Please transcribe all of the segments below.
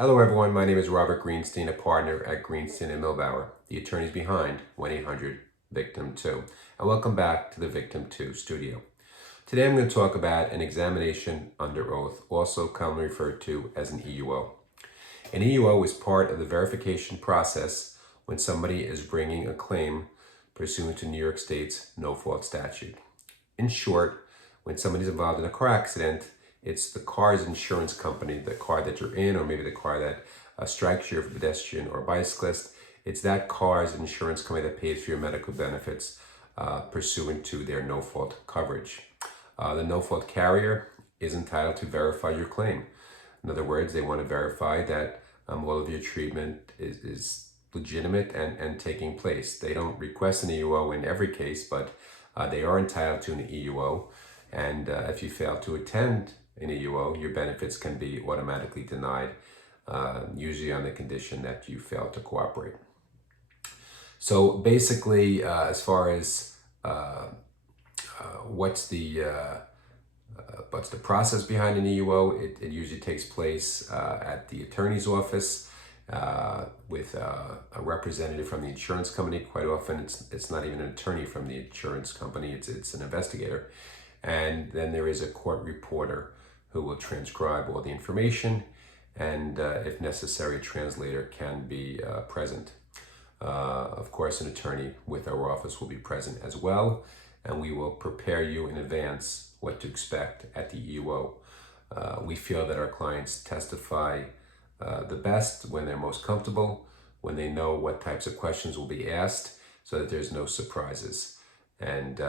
Hello everyone, my name is Robert Greenstein, a partner at Greenstein and Milbauer, the attorneys behind 1-800-VICTIM-2. And welcome back to the Victim2 studio. Today I'm going to talk about an examination under oath, also commonly referred to as an EUO. An EUO is part of the verification process when somebody is bringing a claim pursuant to New York State's no-fault statute. In short, when somebody's involved in a car accident, it's the car's insurance company, the car that you're in, or maybe the car that strikes you, or pedestrian or bicyclist. It's that car's insurance company that pays for your medical benefits pursuant to their no-fault coverage. The no-fault carrier is entitled to verify your claim. In other words, they want to verify that all of your treatment is legitimate and taking place. They don't request an EUO in every case, but they are entitled to an EUO. And if you fail to attend an EUO, your benefits can be automatically denied, usually on the condition that you fail to cooperate. So basically, as far as what's the process behind an EUO, it usually takes place at the attorney's office with a representative from the insurance company. Quite often, it's not even an attorney from the insurance company; it's an investigator. And then there is a court reporter who will transcribe all the information, and if necessary, a translator can be present. Of course, an attorney with our office will be present as well, and we will prepare you in advance what to expect at the EUO. We feel that our clients testify the best when they're most comfortable, when they know what types of questions will be asked, so that there's no surprises. And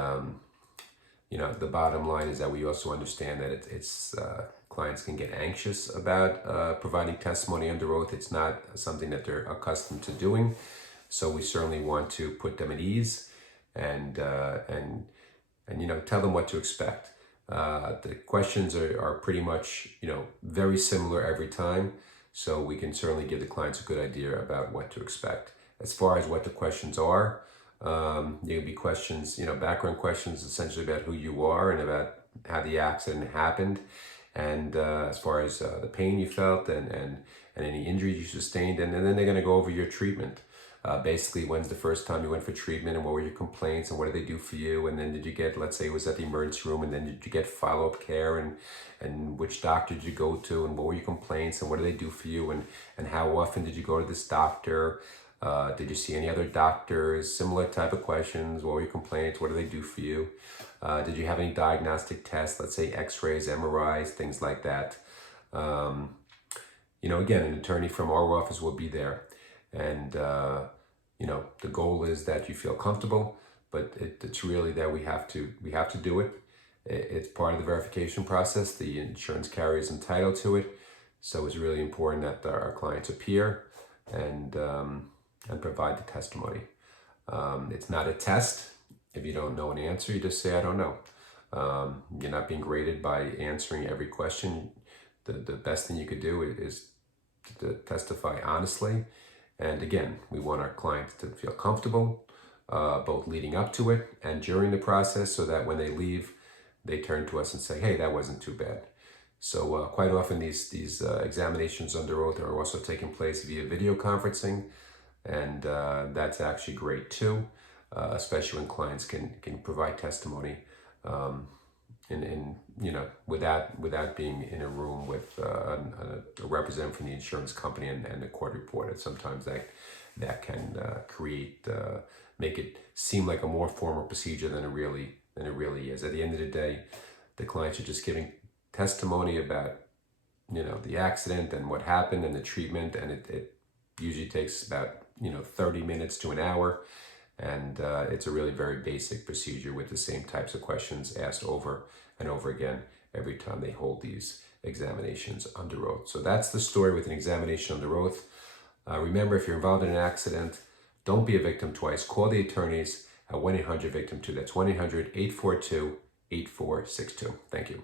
the bottom line is that we also understand that clients can get anxious about providing testimony under oath. It's not something that they're accustomed to doing, so we certainly want to put them at ease and tell them what to expect. The questions are pretty much very similar every time, so we can certainly give the clients a good idea about what to expect. As far as what the questions are, there will be questions, background questions essentially about who you are and about how the accident happened, and as far as the pain you felt and any injuries you sustained, and then they're going to go over your treatment. Basically, when's the first time you went for treatment, and what were your complaints, and what did they do for you, and then did you get, let's say it was at the emergency room, and then did you get follow-up care, and which doctor did you go to, and what were your complaints, and what did they do for you, and how often did you go to this doctor? Did you see any other doctors? Similar type of questions. What were your complaints? What do they do for you? Did you have any diagnostic tests? Let's say x-rays, MRIs, things like that. Again, an attorney from our office will be there. And, the goal is that you feel comfortable, but it's really that we have to do it. It's part of the verification process. The insurance carrier is entitled to it. So it's really important that our clients appear and provide the testimony. It's not a test. If you don't know an answer, you just say, I don't know. You're not being graded by answering every question. The best thing you could do is to testify honestly. And again, we want our clients to feel comfortable, both leading up to it and during the process, so that when they leave, they turn to us and say, hey, that wasn't too bad. So quite often these examinations under oath are also taking place via video conferencing. And that's actually great too, especially when clients can provide testimony without being in a room with a representative from the insurance company and the court reporter. Sometimes that can make it seem like a more formal procedure than it really is. At the end of the day, the clients are just giving testimony about the accident and what happened and the treatment, and it usually takes about 30 minutes to an hour, and it's a really very basic procedure with the same types of questions asked over and over again every time they hold these examinations under oath. So that's the story with an examination under oath. Remember, if you're involved in an accident, don't be a victim twice. Call the attorneys at 1-800-VICTIM-2. That's 1-800-842-8462. Thank you.